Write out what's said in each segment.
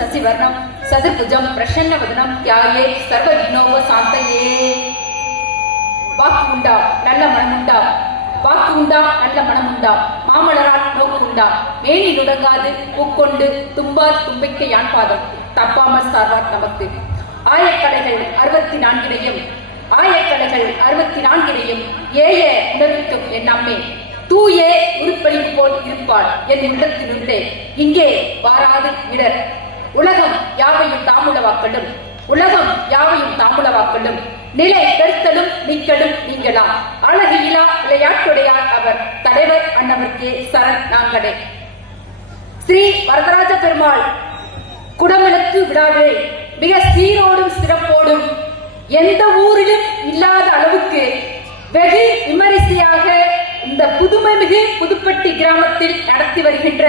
சசிவர்ணம் சதுர்புஜம் பிரசன்னவதனம் தியாயே சர்வ விக்னோப சாந்தையே. வாக்கு உண்டா நல்ல மனம் உண்டா, வாக்கு உண்டா நல்ல மனம் உண்டா, மாமலரால் நோக்கு உண்டா, மேனி நுடங்காது பூக்கொண்டு தும்பார் தும்பிக்கை யான் பாதம் தப்பாமல் சார்வார் நமக்கு. ஆயக்கலைகள் 64 ஆயக்கலைகள் 64 ஏய உணர்விக்கும் என் அம்மே, தூயே உருப்படி போல் இருப்பாள் என் உள்ளத்தினுண்டே இங்கே வாராது இடர். உலகம் யாவையும் தாமுளவாக்கலும், உலகம் யாவையும் தாமுளவாக்கலும், நிலை பெருத்தலும் நீக்கலும் நீங்களாம். அழகியிலா விளையாட்டுடையார் அவர், தலைவர் அன்னவர்க்கே சரண் நாங்களே. ஸ்ரீ வரதராஜ பெருமாள் குடமிளக்கு விழாவை மிக சீரோடும் சிறப்போடும் எந்த ஊரிலும் இல்லாத அளவுக்கு வெகு விமரிசையாக இந்த புதுமைமிகு புதுப்பட்டி கிராமத்தில் நடத்தி வருகின்ற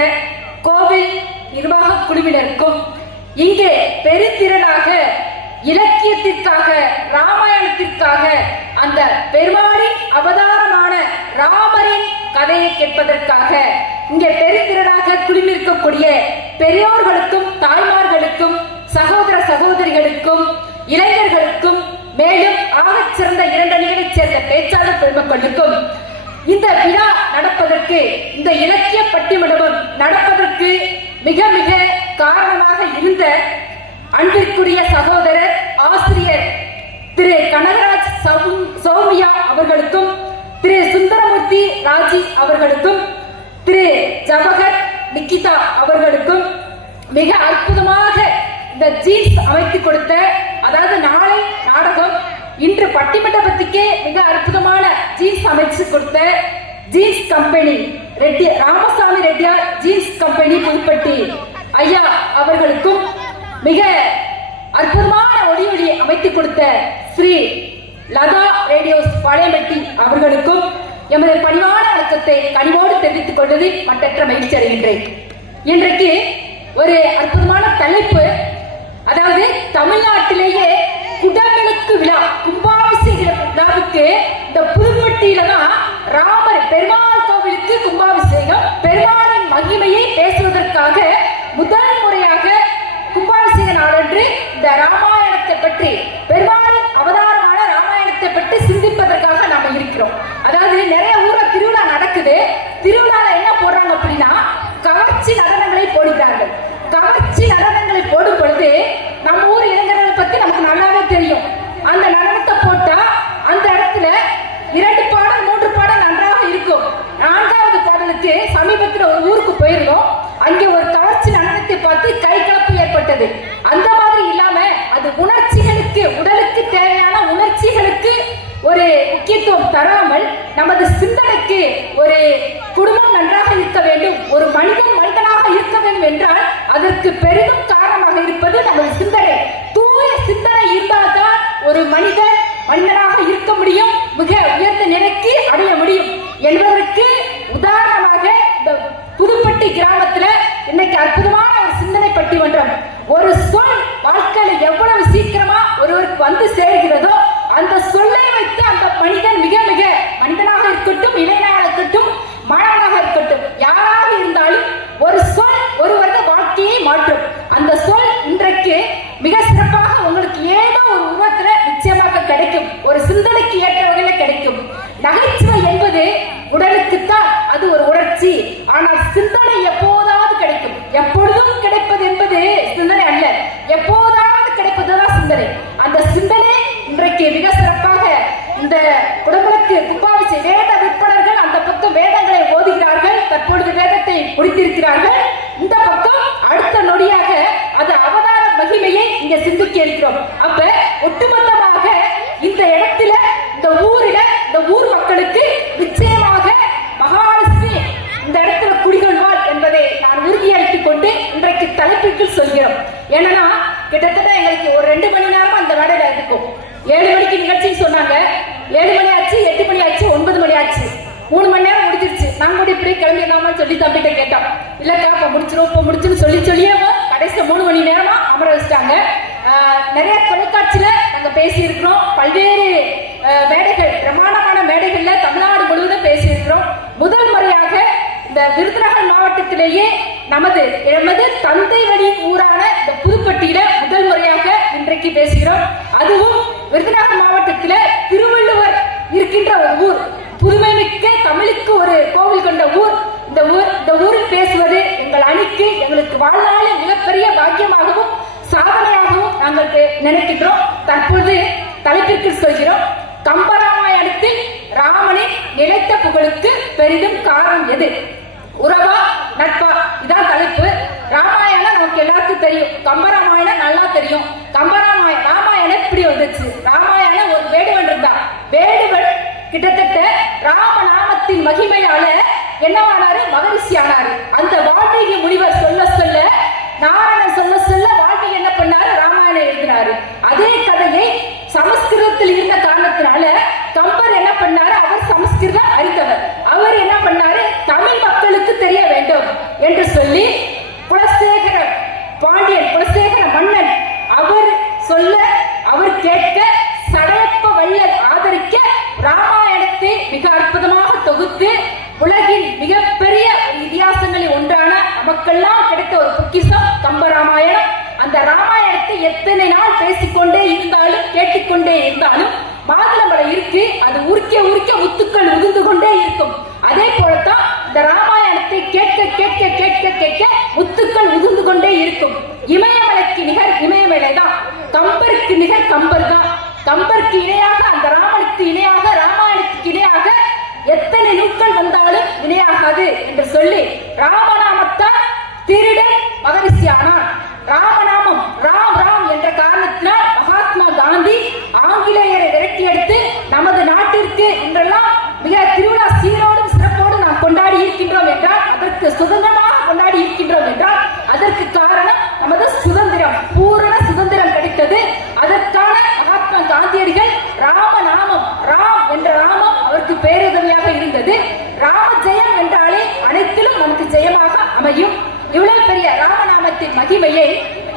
கோவில் நிர்வாக குழுவினருக்கும், இங்கே பெருந்திரளாக இலக்கியத்திற்காக ராமாயணத்திற்காக அந்த பெருமாளின் அவதாரமான ராமரின் கதையை கேட்பதற்காக இங்கே பெருந்திரளாக குழுமிருக்கக்கூடிய பெரியோர்களுக்கும் தாய்மார்களுக்கும் சகோதர சகோதரிகளுக்கும் இளைஞர்களுக்கும் மேலும் ஆகச் சிறந்த 2 அணிகளைச் சேர்ந்த பேச்சாளர் பெருமக்களுக்கும் இந்த விழா நடப்பதற்கு, இந்த இலக்கிய பட்டிமண்டபம் நடப்பதற்கு மிக மிக காரணமாக இருந்த அன்பிற்குரிய சகோதரர் ஆசிரியர் திரு கனகராஜ் சௌமியா அவர்களுக்கும், திரு சுந்தரமூர்த்தி ராஜி அவர்களுக்கும், திரு ஜவஹர் நிக்கிதா அவர்களுக்கும் மிக அற்புதமாக இந்த ஜீன்ஸ் அமைத்து கொடுத்த, அதாவது நாளை நாடகம் இன்று பட்டிமண்டபத்துக்கே மிக அற்புதமான ஜீன்ஸ் அமைச்சு கொடுத்த jeans company Reddy Ramasamy Reddiyar jeans company Pudupatti ஐயா அவர்களுக்கும், மிக அற்புதமான ஒளி அமைத்து கொடுத்த ஸ்ரீ லதா ரேடியோஸ் பாளையம்பட்டி அவர்களுக்கும் எமது பணிவான வணக்கத்தை கனிவோடு தெரிவித்துக் கொள்வதில் மட்டற்ற மகிழ்ச்சி அடைகின்றேன். இன்றைக்கு ஒரு அற்புதமான தலைப்பு, அதாவது தமிழ்நாட்டிலேயே குடமிளக்கு விழா கும்பாபிஷேக விழாவுக்கு இந்த புதுப்பட்டியில தான் ராமர் பெருமாள் கோவிலுக்கு கும்பாபிஷேகம், பெருமாளின் மகிமையை பேசுவதற்காக முதல் முறையாக கும்பாபிஷேக நாளன்று இந்த ராமாயணத்தை பற்றி, பெருமாளின் அவதாரமான ராமாயணத்தை பற்றி சிந்திப்பதற்காக நாம இருக்கிறோம். அதாவது நிறைய ஊர்ல திருவிழா நடக்குது, திருவிழால என்ன போடுறாங்க அப்படின்னா கவர்ச்சி நடனங்களை போடுகிறார்கள். கவர்ச்சி நடனங்களை போடும் பொழுது நம்ம ஊர் இளைஞர்களை பத்தி நமக்கு நல்லாவே தெரியும். அந்த நடனத்தை போட்டா அந்த இடத்துல 2 பாடல் 3 பாடல் நன்றாக இருக்கும். 4வது பாடலுக்கு சமீபத்தில் ஒரு ஊருக்கு போயிருந்தோம். அங்கே ஒரு கவர்ச்சி நடனத்தை பார்த்து கை கலப்பு ஏற்பட்டது. அந்த மாதிரி இல்லாம அது உணர்ச்சிகளுக்கு, உடலுக்கு தேவையான உணர்ச்சிகளுக்கு ஒரு முக்கியத்துவம் தராமல் நமது சிந்தனைக்கு, ஒரு குடும்பம் நன்றாக இருக்க வேண்டும், ஒரு மனிதன் மனிதனாக இருக்க வேண்டும் என்றால் அதற்கு பெரிதும் காரணமாக இருப்பது நமது சிந்தனை. தூய சிந்தனை இருந்தால்தான் ஒரு மனிதன் மனிதனாக இருக்க முடியும், மிக உயர்ந்த நிலைக்கு அடைய முடியும் என்பதற்கு உதாரணமாக இந்த புதுப்பட்டி கிராமத்துல இன்னைக்கு அற்புதமான ஒரு சிந்தனை பட்டிமன்றம். ஒரு சொல் வாழ்க்கையில எவ்வளவு சீக்கிரமா ஒருவருக்கு வந்து சேர்கிறதோ அந்த சொல்லை வைத்து அந்த மனிதன் மிக மிக மனிதனாக இருக்கட்டும், இளைஞனாக இருக்கட்டும், மாணவனாக இருக்கட்டும், யாராக இருந்தாலும் ஒரு சொல் ஒருவரது வாழ்க்கையை மாற்றும். அந்த சொல் இன்றைக்கு மிக சிறப்பாக உங்களுக்கு ஏதோ ஒரு உருவத்துல நிச்சயமாக கிடைக்கும், ஒரு சிந்தனைக்கு ஏற்ற வகையில கிடைக்கும். நகைச்சுவை என்பது உடலுக்குத்தான் அது ஒரு உணர்ச்சி, ஆனால் சிந்தனை எப்போதாவது கிடைக்கும். எப்பொழுதும் கிடைப்பது என்பது சிந்தனை அல்ல, எப்போதாவது கிடைப்பதுதான் சிந்தனை. அந்த சிந்தனை இன்றைக்கு மிக சிறப்பாக இந்த குடமிளக்கு கும்பாபிஷேக வேத விற்பனர்கள் அந்த பக்கம் வேதங்களை ஓதுகிறார்கள், தற்பொழுது வேதத்தை முடித்திருக்கிறார்கள். இந்த பக்கம் அடுத்த நொடியாக அது அவதார மகிமையை இங்க சிந்திக்க இருக்கிறோம். அப்ப ஒட்டுமொத்தமாக இந்த இடத்துல, இந்த ஊரில, இந்த ஊர் மக்களுக்கு நிச்சயமாக மகாலட்சுமி இந்த இடத்துல குடிகொள்வாள் என்பதை நான் உறுதியளித்துக் கொண்டு இன்றைக்கு தலைப்பிற்கு சொல்கிறோம். ஏன்னா கிட்டத்தட்ட எங்களுக்கு ஒரு 2 மணி நேரமா அந்த வேலையில இருக்கும். 7 மணிக்கு நிகழ்ச்சி சொன்னாங்க, 7 மணி ஆச்சு, 8 மணி ஆச்சு, 9 மணி ஆச்சு, 3 மணி நேரம் முடிச்சிருச்சு. நாங்க கூட இப்படி கிளம்பிடலாமான்னு சொல்லி தம்பிட்ட கேட்டோம். இல்லக்கா இப்ப முடிச்சிடும், இப்ப முடிச்சுன்னு சொல்லியே கடைசியில் 3 மணி நேரமா அமர வச்சுட்டாங்க. நிறைய தொலைக்காட்சியில நாங்க பேசி இருக்கிறோம், பல்வேறு மேடைகள், பிரமாண்டமான மேடைகள்ல தமிழ்நாடு முழுவதும் பேசி இருக்கிறோம். முதல் முறையாக இந்த விருதுநகர் மாவட்டத்திலேயே நமது நமது தந்தை வழி ஊரான இந்த புதுப்பட்டியில முதல் முறையாக இன்றைக்கு பேசுகிறோம். அதுவும் விருதுநகர் மாவட்டத்தில திருவள்ளுவர் இருக்கின்ற ஒரு ஊர், புதுமைமிக்க தமிழுக்கு ஒரு கோவில் கொண்ட ஊர். இந்த ஊரில் பேசுவது எங்கள் அணிக்கு எங்களுக்கு வாழ்நாளில் மிகப்பெரிய பாக்கியமாகவும் சாதனையாகவும் நாங்கள் நினைக்கின்றோம். தற்பொழுது தலைப்பிற்கு சொல்கிறோம். கம்பராமாயணத்தில் ராமனின் நிலைத்த புகழுக்கு பெரிதும் காரணம் எது? உறவா நட்பா? இதான் தலைப்பு. ராமாயணம் நமக்கு எல்லாருக்கும் தெரியும், கம்பராமாயணம் நல்லா தெரியும். ராமாயணம் எப்படி வந்துச்சு? ராமாயணம் ஒரு வேடுவன் இருந்தா, வேடுவன் கிட்டத்தட்ட ராமநாமத்தின் மகிமையால என்னவானாரு? மகரிஷி ஆனாரு. அந்த வால்மீகி முனிவர் சொல்ல சொல்ல, நாராயணன் சொல்ல சொல்ல வால்மீகி என்ன பண்ணாரு? ராமாயணம் எழுதினாரு. அதே கதையை சமஸ்கிருதத்தில் இருந்த காரணத்தினால கம்பர் என்ன பண்ணாரு? அவர் சமஸ்கிருதம் அறிந்தவர். அவர் என்ன பண்ணாரு? தமிழ் மக்களுக்கு தெரிய வேண்டும் என்று சொல்லி குலசேகர பாண்டியன், குலசேகர மன்னன் அவர் சொல்ல, அவர் கேட்க, சடையப்ப வள்ளல் ஆதரிக்க ராமாயணத்தை மிக அற்புதமாக தொகுத்து உலகின் மிகப்பெரிய இதிகாசங்களில் ஒன்றான நமக்கெல்லாம் கிடைத்த ஒரு பொக்கிஷம் கம்பராமாயணம். அந்த ராமாயணத்தை எத்தனை நாள் பேசிக்கொண்டே இருந்தாலும் கேட்டுக்கொண்டே இருந்தாலும் மாதுளம்பழம் இருக்கு, அது உரிக்க உரிக்க முத்துக்கள் உதிர்ந்து கொண்டே இருக்கும். அதே போலத்தான் இந்த ராமாயணத்தை கேட்க கேட்க கேட்க கேட்க முத்துக்கள் உதிர்ந்து கொண்டே இருக்கும். இமயமலைக்கு நிகர் இமயமலை தான், கம்பருக்கு நிகர் கம்பர் தான். கம்பருக்கு இணையாக, அந்த ராமனுக்கு இணையாக, ராமாயணத்துக்கு இணையாக எத்தனை நூல்கள் வந்தாலும் இணையாகாது என்று சொல்லி ராமநாமத்தால் திருடன் மகரிஷியானான். ராமநாமம் ராம் ராம் என்ற காரணத்தினால் மகாத்மா காந்தி ஆங்கிலேயரை விரட்டி எடுத்து நமது நாட்டிற்கு இன்றெல்லாம் மிக திருவிழா சீரோடும் சிறப்போடு நாம் கொண்டாடி இருக்கின்றோம் என்றால், அதற்கு சுதந்திரமாக கொண்டாடி இருக்கின்றோம் என்றால் அதற்கு காரணம் நமது சுதந்திரம், பூரண சுதந்திரம் கிடைத்தது. அதற்கான மகாத்மா காந்தியடிகள் ராமநாமம், ராம் என்ற நாமம் அவருக்கு பேருதவியாக இருந்தது. ராம ஜெயம் என்றாலே அனைத்திலும் நமக்கு ஜெயமாக அமையும். இவ்வளவு பெரிய ராமநாமத்தின் மகிமையை,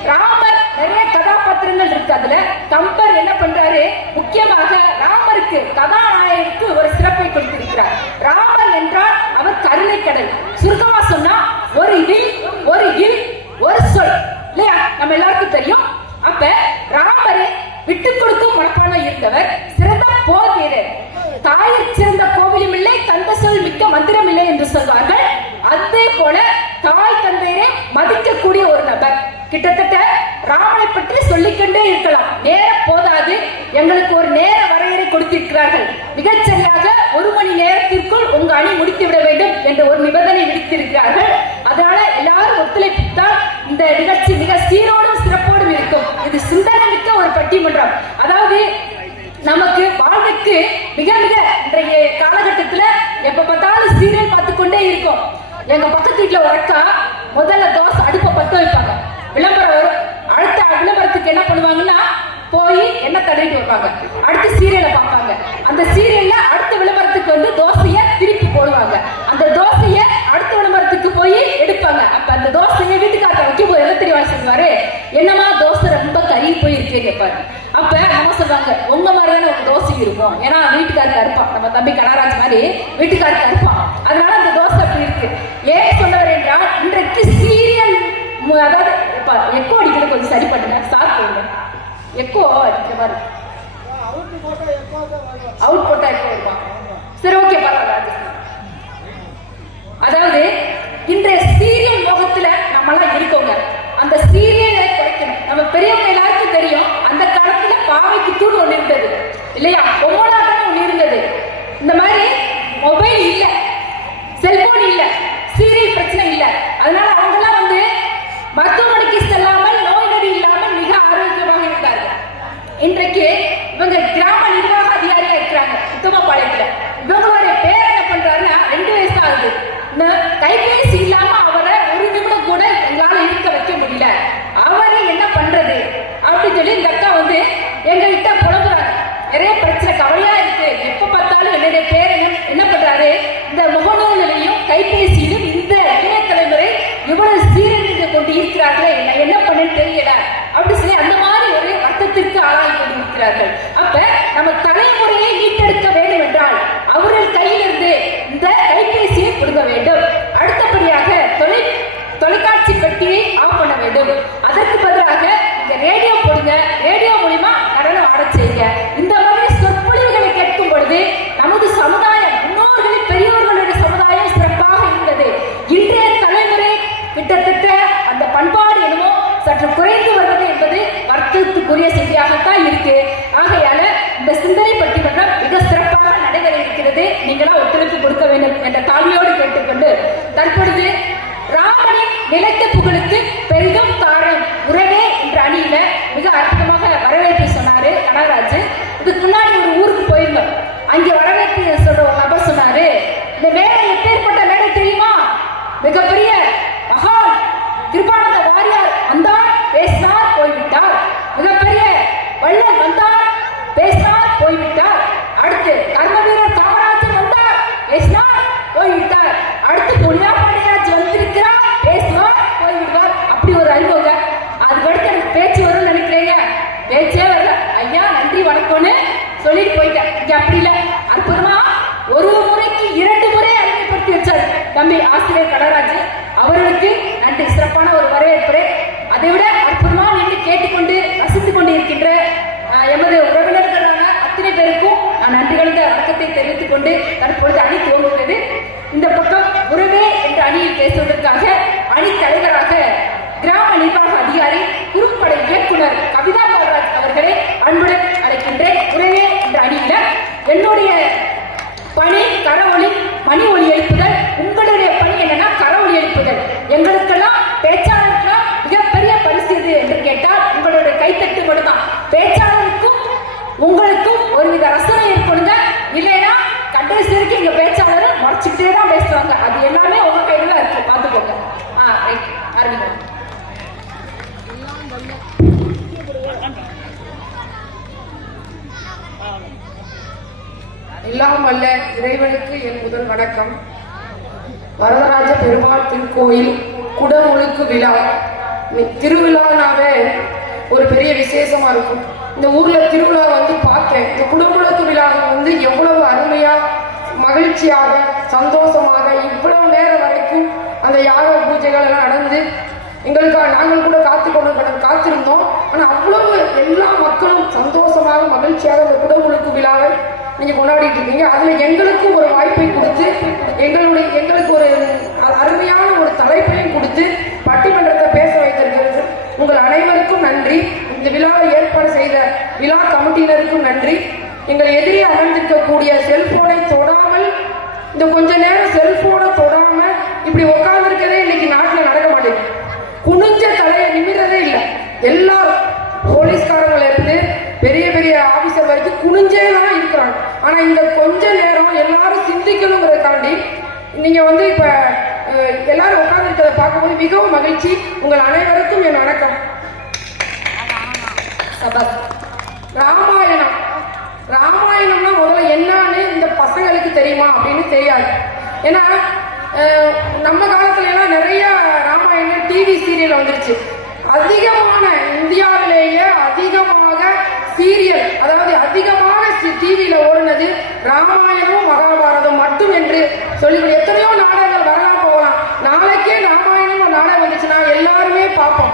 ராமர் நிறைய கதாபாத்திரங்கள் இருக்கு, அதுல கம்பர் என்ன பண்றாரு? முக்கியமாக ராமருக்கு, கதாநாயகருக்கு ஒரு சிறப்பை கொடுத்திருக்கிறார். ராமர் என்றால் அவர் கருணை கடல். சுருக்கமா சொன்னா ஒரு வில், ஒரு இல், ஒரு சொல், இல்லையா? நம்ம எல்லாருக்கும் தெரியும். அப்ப ராமரே விட்டு கொடுக்கும் மனப்பான்மை இருந்தவர், சிறந்த போர் வீரர். தாயிற் சிறந்த கோவிலும் இல்லை, தந்த சொல் மிக்க மந்திரம் இல்லை என்று சொல்வார்கள். அதே போல தாய் தந்தையரை மதிக்கக்கூடிய ஒரு நபர். கிட்டத்தட்ட ராமனை பற்றி சொல்லிக்கொண்டே இருக்கலாம், நேரம் போதாது. எங்களுக்கு ஒரு நேர வரையறை கொடுத்திருக்கிறார்கள். மிகச்சரியாக 1 மணி நேரத்திற்குள் உங்க அணி முடித்து விட வேண்டும் என்று ஒரு நிபந்தனை விதித்திருக்கிறார்கள். அதனால எல்லாரும் ஒத்துழைப்பித்தால் இந்த நிகழ்ச்சி மிக சீரோடும் சிறப்போடும் இருக்கும். இது சிந்தனை மிக்க ஒரு பட்டிமன்றம். அதாவது நமக்கு வாழ்வுக்கு மிக மிக இன்றைய காலகட்டத்தில் எப்ப பார்த்தாலும் சீரியல் பார்த்து கொண்டே இருக்கும். எங்க பக்கத்து வீட்டுல ஒரு அக்கா முதல்ல தோசை அடுப்பை பத்த வைப்பாங்க, விளம்பரம் வரும். அடுத்த விளம்பரத்துக்கு என்ன பண்ணுவாங்கன்னா போய் என்ன தடவிட்டு வைப்பாங்க, அடுத்து சீரியலை பார்ப்பாங்க. அந்த சீரியல்ல அடுத்த விளம்பரத்துக்கு வந்து தோசைய திருப்பி போடுவாங்க. அந்த தோசைய அடுத்த விளம்பரத்துக்கு போய் எடுப்பாங்க. அப்ப அந்த தோசையை வீட்டுக்காரத்தை வைக்கும் போது என்ன தெரியுமா சொல்லுவாரு? என்னமா தோசை ரொம்ப கறி போயிருக்கே கேட்பாரு. அப்ப நம்ம சொல்றாங்க, உங்க மாதிரிதானே உங்க தோசை இருக்கும், ஏன்னா வீட்டுக்காரருக்கு அறுப்பான், நம்ம தம்பி கனராஜ் மாதிரி வீட்டுக்காரருக்கு அறுப்பான். அதனால அந்த தோசை அப்படி இருக்கு. ஏன் சொன்னவர் என்றால், இன்றைக்கு சீரியல், அதாவது எக்கோ அடிக்கிறது கொஞ்சம் சரி பண்ணுங்க சார், போடுங்க எக்கோ அடிக்கிற மாதிரி, அவுட் போட்டா எக்கோ இருக்கும். சரி, ஓகே, பரவாயில்ல. அதாவது இன்றைய சீரியல் லோகத்துல நம்மளாம் இருக்கோங்க. அந்த சீரியலை குறைக்கணும். நம்ம பெரியவங்க எல்லாருக்கும் தெரியும், அந்த காலத்துல பாவைக்கு தூள் ஒண்ணு இருந்தது இல்லையா, பொம்மலாட்டம் ஒண்ணு இருந்தது. இந்த மாதிரி மொபைல் இல்ல, செல்போன் இல்ல, சீரியல் பிரச்சனை இல்ல. அதனால அவங்க எல்லாம் வந்து மருத்துவமனைக்கு செல்லாமல், நோய் நொடி இல்லாமல் மிக ஆரோக்கியமாக இருந்தார்கள். இன்றைக்கு இவங்க கிராம நிர்வாக அதிகாரியா இருக்கிறாங்க உத்தமபாளையத்துல. இவங்களுடைய பேர் என்ன பண்றாருன்னா, 2 வயசு ஆகுது. கைபேசி இல்லாம அவரை ஒரு நிமிடம் கூட எங்களால இருக்க வைக்க முடியல. அவரு என்ன பண்றது அப்படின்னு சொல்லி இந்த அக்கா வந்து எங்க கிட்ட புலம்புறாரு. நிறைய பிரச்சனை, கவலையா இருக்கு. எப்ப பார்த்தாலும் என்னுடைய பேர் என்ன பண்றாரு, இந்த முகநூலிலையும் கைபேசியிலும் இந்த இளைய தலைமுறை இவ்வளவு சீரழிந்து கொண்டு இருக்கிறார்களே, என்ன பண்ணு தெரியல அப்படி சொல்லி அந்த மாதிரி ஒரு வருத்தத்திற்கு ஆளாகி கொண்டு இருக்கிறார்கள். அப்ப நம்ம தலைமுறையை மீட்டெடுக்க வேண்டும் என்றால் அவர்கள் கையிலிருந்து இந்த கைபேசியை கொடுக்க வேண்டும். அடுத்தபடியாக தொலைக்காட்சி சற்று குறைந்து வருவது என்பது வருத்தத்துக்குரிய செய்தியாகத்தான் இருக்கு. ஆகையால இந்த சிந்தனை பட்டிமன்றம் மிக சிறப்பாக நடைபெற இருக்கிறது. நீங்களா ஒத்துழைப்பு கொடுக்க வேண்டும் என்ற தாழ்மையோடு கேட்டுக்கொண்டு தற்பொழுது ராமனின் நிலைத்த புகழுக்கு பெரிதும் காரணம் உறவே என்ற அணியில மிக அற்புதமாக வரவேற்பு சொன்னாரு கனகராஜ். இதுக்கு முன்னாடி ஒரு ஊருக்கு போயிருந்தோம். அங்கே வரவேற்பு சொல்ற ஒரு நபர் சொன்னாரு, இந்த மேடை எப்பேற்பட்ட மேடை தெரியுமா? மிகப்பெரிய மகான் கிருபானந்த வாரியார் வந்தார், பேசினார், போய்விட்டார். மிகப்பெரிய வள்ளல் வந்தார், பேசினார், போய்விட்டார். அடுத்து கர்ம வீரர் காமராஜர் வந்தார், பேசினார், போய்விட்டார். அடுத்து பொலியா பாண்டியராஜ் வந்திருக்கிறார், பேசுவார், போய்விடுவார். அப்படி ஒரு அறிமுக. அதுக்கடுத்து எனக்கு பேச்சு வரும்னு நினைக்கிறீங்க, பேச்சே வரல. ஐயா நன்றி வணக்கம்னு சொல்லிட்டு போயிட்டேன். இங்க அப்படி இல்லை, அற்புதமா ஒரு முறைக்கு 2 முறை அறிமுகப்படுத்தி வச்சார் தம்பி ஆசிரியர் கடராஜ். அவர்களுக்கு நன்றி, சிறப்பான ஒரு வரவேற்பு. அதை விட அற்புதமா நின்று கேட்டுக்கொண்டு ரசித்துக் கொண்டு இருக்கின்ற எமது உறவினர்களான அத்தனை பேருக்கும் நான் நன்றி கலந்த வணக்கத்தை தெரிவித்துக் கொண்டு தற்பொழுது அணி துவங்குகிறது. இந்த பக்கம் உறவே என்ற அணியில் பேசுவதற்காக அணி தலைவராக கிராம நிர்வாக அதிகாரி குறும்படை இயக்குனர் கவிதா பால்ராஜ் அவர்களை அன்புடன் அழைக்கின்றேன். உறவே என்ற அணியில என்னுடைய பணி கரவொலி மணி ஒலி எழுப்புதல். உங்களுடைய பணி என்னன்னா கரவொலி எழுப்புதல். எங்களுக்கெல்லாம் பேச்சாளருக்கெல்லாம் மிகப்பெரிய பரிசு இது என்று கேட்டால் உங்களுடைய கைத்தட்டு மட்டும்தான். பேச்சாளருக்கும் உங்களுக்கும் ஒருவித ரசனை இருக்கணுங்க. இல்லைன்னா கடைசி வரைக்கும் இங்க பேச்சாளர் மறைச்சுக்கிட்டே தான் பேசுவாங்க. அது எல்லாமே உங்க கையில தான் இருக்கு, பார்த்துக்கோங்க. ஆரம்பிங்க. எல்லாம் வல்ல இறைவனுக்கு என் முதல் வணக்கம். வரதராஜ பெருமாள் திருக்கோயில் குடமுழுக்கு விழா. திருவிழானாவே ஒரு பெரிய விசேஷமா இருக்கும். இந்த ஊர்ல திருவிழா பார்த்தேன். இந்த குடமுழுக்கு விழா எவ்வளவு அருமையா மகிழ்ச்சியாக சந்தோஷமாக இவ்வளவு நேரம் வரைக்கும் அந்த யாக பூஜைகள் எல்லாம் நடந்து எங்களுக்காக நாங்கள் கூட காத்திருந்தோம். ஆனா அவ்வளவு எல்லா மக்களும் சந்தோஷமாக மகிழ்ச்சியாக அந்த குடமுழுக்கு விழாவை நீங்க கொண்டாடிட்டு இருக்கீங்க. அதுல எங்களுக்கும் ஒரு வாய்ப்பை கொடுத்து எங்களுக்கு ஒரு அருமையான ஒரு தலைப்பையும் கொடுத்து பட்டிமன்றத்தை பேச வைத்திருக்கிறது. உங்கள் அனைவருக்கும் நன்றி. இந்த விழாவை ஏற்பாடு செய்த விழா கமிட்டியினருக்கும் நன்றி. எங்கள் எதிரே அமர்ந்திருக்கக்கூடிய செல்போனை தொடாமல், இந்த கொஞ்ச நேரம் செல்போனை தொடாம இப்படி உட்கார்ந்து இருக்கதே இன்னைக்கு நாட்டில் நடக்க மாட்டேங்குது. குனிஞ்ச தலையை நிமிடுறதே இல்லை. எல்லாரும் போலீஸ்காரங்கள இருந்து பெரிய பெரிய ஆபீசர் வரைக்கும் குனிஞ்சே தான் இருக்கிறாங்க. ஆனா இந்த கொஞ்ச நேரம் எல்லாரும் சிந்திக்கணுங்கிறதுக்காண்டி நீங்க இப்ப எல்லாரும் உட்கார்ந்து இருக்கிறத பார்க்கும்போது மிகவும் மகிழ்ச்சி. உங்கள் அனைவருக்கும் என் வணக்கம். ராமாயணம்னா முதல்ல என்னன்னு இந்த பசங்களுக்கு தெரியுமா அப்படின்னு தெரியாது. ஏன்னா நம்ம காலத்துல எல்லாம் நிறைய ராமாயணம் டிவி சீரியல் வந்துருச்சு. அதிகமான இந்தியாவிலேயே அதிகமாக சீரியல், அதாவது அதிகமாக டிவியில ஓடுனது ராமாயணமும் மகாபாரதம் மட்டும் என்று சொல்லிவிடும். எத்தனையோ நாடகங்கள் வரலாம் போகலாம். நாளைக்கே ராமாயணம் ஒரு நாடகம் வந்துச்சுன்னா எல்லாருமே பார்ப்போம்.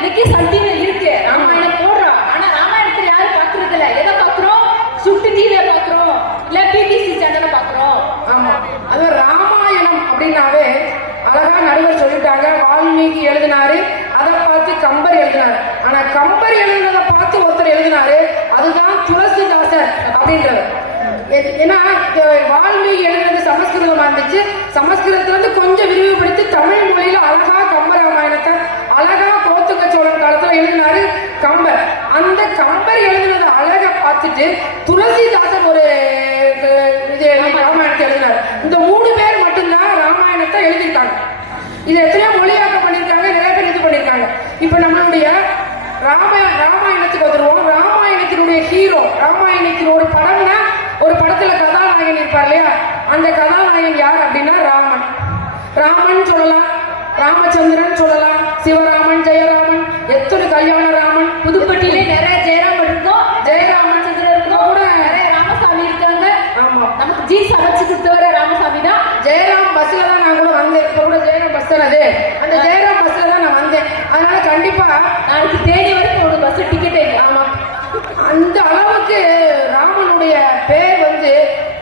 இன்னைக்கு சன் டிவில இருக்கு ராமாயணம் போடுறோம். ஆனா ராமாயணத்துல யாரும் பாக்குறது இல்ல. எதை பாக்குறோம்? சுட்டு டிவியை பாக்குறோம், இல்ல பிபிசி சேனலை பாக்குறோம். ஆமா, அது ராமாயணம் அப்படின்னாவே அழகா நடுவர் சொல்லிட்டாங்க. வால்மீகி எழுதினாரு, அதை பார்த்து கம்பர் எழுதினாரு. ஆனா கம்பர் எழுதினதை பார்த்து ஒருத்தர் எழுதினாரு, அதுதான் துளசிதாசர் அப்படின்றவர். ஏன்னா வால்மீகி எழுதுறது சமஸ்கிருதமா இருந்துச்சு. சமஸ்கிருதத்துல இருந்து கொஞ்சம் விரிவுபடுத்தி தமிழ் மொழியில அழகா கம்ப ராமாயணத்தை அழகா கோத்துக்க சோழன் காலத்துல எழுதினாரு கம்பர். அந்த கம்பர் எழுதினதை அழகா பார்த்துட்டு துளசிதாசர் ஒரு ராமாயணத்தை எழுதினார். இந்த 3 பேர் மட்டும்தான் ராமாயணத்தை எழுதியிருக்காங்க. இது எத்தனையோ மொழியாக்கம் பண்ணியிருக்காங்க, நிறைய பேர் இது பண்ணியிருக்காங்க. இப்ப நம்மளுடைய ராமாயணத்துக்கு வந்துருவோம். ராமாயணத்தினுடைய ஹீரோ, ராமாயணத்தின் ஒரு படம்னா ஒரு படத்துல கதாநாயகன் இருப்பார் இல்லையா, அந்த கதாநாயகன் யார் அப்படின்னா ராமன். ராமன் சொல்லலாம், ராமச்சந்திரன் சொல்லலாம், சிவராமன், ஜெயராமன், எத்தனை கல்யாண ராமன். புதுப்பட்டியிலே நிறைய ஜெயராமன் இருக்கும், ஜெயராமன் சந்திரன் இருக்கும், கூட நிறைய ராமசாமி இருக்காங்க. ஆமா, நமக்கு ஜி சமைச்சு கொடுத்தவர ராமசாமி தான். ஜெயராம் பஸ்ல தான் நான் கூட வந்தேன். இப்ப கூட ஜெயராம் பஸ் தானே, அந்த ஜெயராம் பஸ்ல தான் நான் வந்தேன். அதனால கண்டிப்பா நாளைக்கு தேடி வரைக்கும் ஒரு பஸ் டிக்கெட். ஆமா, அந்த அளவுக்கு ராமனுடைய பேர்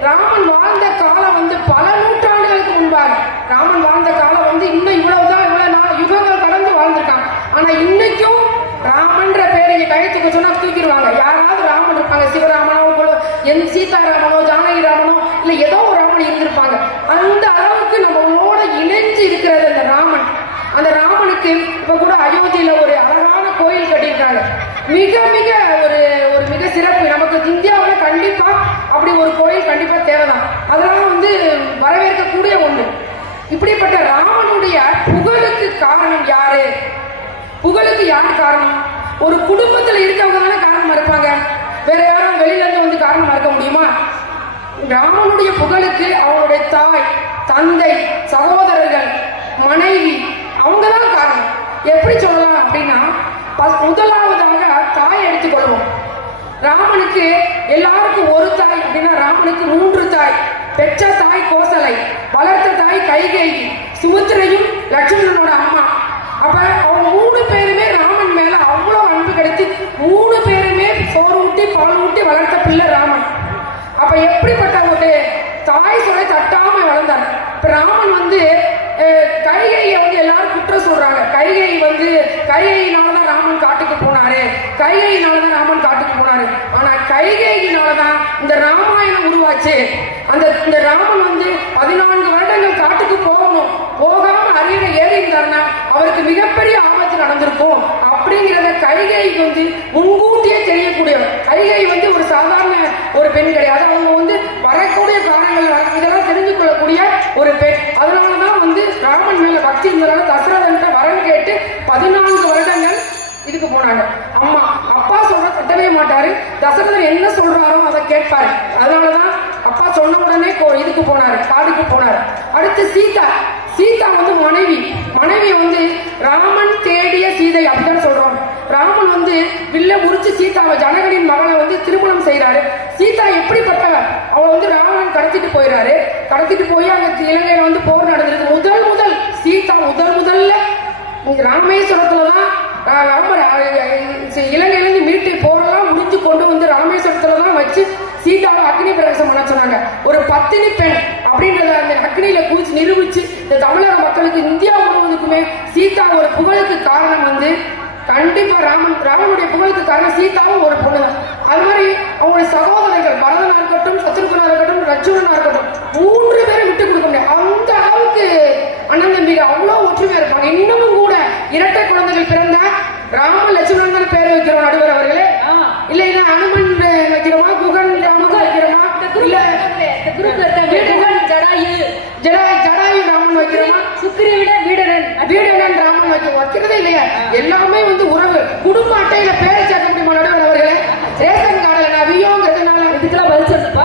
ராமன் வாழ்ந்த காலம் பல நூற்றாண்டுகளுக்கு முன்பாக. ராமன் வாழ்ந்த காலம் இன்னும் இவ்வளவுதான், இவ்வளவு யுகங்கள் கடந்து வாழ்ந்திருக்கான். ஆனா இன்னைக்கும் ராமன்ற பேர் இங்க கையத்துக்கு சொன்னா தூக்கிடுவாங்க. யாராவது ராமன் இருப்பாங்க, சிவராமனோ சீதாராமனோ ஜானகி ராமனோ இல்ல ஏதோ ஒரு ராமன் இருந்திருப்பாங்க. அந்த அளவுக்கு நம்மளோட இணைஞ்சு இருக்கிறது அந்த ராமன். அந்த ராமனுக்கு இப்ப கூட அயோத்தியில ஒரு அழகான கோயில் கட்டியிருக்காங்க. மிக மிக ஒரு ஒரு மிக சிறப்பு. நமக்கு இந்தியாவில் கண்டிப்பா அப்படி ஒரு கோயில் கண்டிப்பா தேவைதான். அதெல்லாம் வரவேற்கக்கூடிய ஒண்ணு. இப்படிப்பட்ட ராமனுடைய புகழுக்கு காரணம் யாரு? புகழுக்கு யாரு காரணம்? ஒரு குடும்பத்துல இருக்கவங்க தானே காரணமா இருப்பாங்க. வேற யாரும் வெளியில இருந்து காரணமா இருக்க முடியுமா? ராமனுடைய புகழுக்கு அவனுடைய தாய், தந்தை, சகோதரர்கள், மனைவி அவங்கதான் காரணம். எப்படி சொல்லலாம் அப்படின்னா, முதலாவதாக தாய் எடுத்துக்கொள்வோம். ராமனுக்கு எல்லாருக்கும் ஒரு தாய் அப்படின்னா ராமனுக்கு 3 தாய். பெற்ற தாய் கோசலை, வளர்த்த தாய் கைகேயி, சுமித்திரையும் லட்சுமணனோட அம்மா. அப்ப அவங்க 3 பேருமே ராமன் மேல அவ்வளவு அன்பு கிடைத்து 3 பேருமே சோறு ஊட்டி பால் ஊட்டி வளர்த்த பிள்ளை ராமன். அப்ப எப்படிப்பட்ட ஒரு தாய் சொல்ல தட்டாம வளர்ந்தார். இப்ப ராமன் கைகையை எல்லாரும் குற்றம் சொல்றாங்க. கைகையினாலதான் ராமன் காட்டுக்கு போனாரு, கைகையினாலதான் ராமன் காட்டுக்கு போனாரு. ஆனா கைகையினாலதான் இந்த ராமாயணம் உருவாச்சு. இந்த ராமன் 14 வருடங்கள் காட்டுக்கு போகணும், போகாம அரியணை ஏறி இருந்தாருன்னா அவருக்கு மிகப்பெரிய ஆபத்து நடந்திருக்கும் அப்படிங்கிறத கைகைக்கு முன்கூட்டியே தெரியக்கூடியவர். கைகை ஒரு சாதாரண ஒரு பெண் கிடையாது. அவங்க வரக்கூடிய காரணங்கள் இதெல்லாம் தெரிஞ்சு கொள்ளக்கூடிய ஒரு பெண். அதனாலதான் ராமன் மேல பக்தி இருந்ததால தசரதன்ட்ட வரன் கேட்டு 14 வருடங்கள் இதுக்கு போனாங்க. அம்மா அப்பா சொல்ற கட்டவே மாட்டாரு. தசரதன் என்ன சொல்றாரோ அதை கேட்பாரு. அதனாலதான் அப்பா சொன்ன உடனே இதுக்கு போனாரு, காடுக்கு போனாரு. அடுத்து சீதா மனைவி ராமன் தேடிய சீதை அப்படிதான் சொல்றோம். ராமன் வில்ல முறிச்சு சீதாவை ஜனகனின் மகளை திருமணம் செய்யறாரு. சீதா எப்படிப்பட்டவர்? அவளை ராவணன் கடத்திட்டு போயிடாரு. கடத்திட்டு போய் அங்க இலங்கையில போர் நடந்திருக்கு. முதல் சீதா முதல்ல ராமேஸ்வரத்துலதான் இலங்கையிலிருந்து மீட்டு போரெல்லாம் முடிஞ்சு கொண்டு ராமேஸ்வரத்துலதான் வச்சு சீதாவை அக்னி பிரவேசம் பண்ண சொன்னாங்க. ஒரு பத்தினி பெண் அப்படின்றத அந்த அக்னியில குதிச்சு நிரூபிச்சு இந்த தமிழக மக்களுக்கு இந்தியா முழுவதுக்குமே சீதா ஒரு புகழுக்கு காரணம் கண்டிப்பா ராமனுடைய புகழுக்கு காரணம் சீதாவும் ஒரு பொண்ணு தான். அது மாதிரி அவங்களுடைய சகோதரர்கள் பரதனா இருக்கட்டும், சத்ருகனா இருக்கட்டும், லட்சுமணனா இருக்கட்டும் 3 பேரும் விட்டு கொடுக்க முடியாது. அந்த அளவுக்கு அண்ணன் தம்பிகள் அவ்வளவு ஒற்றுமையா இருப்பாங்க. இன்னமும் கூட இரட்டை குழந்தைகள் பிறந்த ராமன் லட்சுமணன் பேர் வைக்கிறோம் நடுவர் அவர்களே. இல்ல அனுமன் வைக்கிறோமா, குகன் ராமன் வைக்கிறோமா, ஜடாயு ராமன் வைக்கிறோமா, வீடனன் ராமன் வைக்கிறதே இல்லையா? எல்லாமே உறவு. குடும்ப அட்டையில பேரை சேர்க்க முடியுமா நடுவர் அவர்களே? ரேஷன் கார்டுல நான் வியோங்கிறதுனால இதுக்கெல்லாம் பதில் சொல்லுப்பா.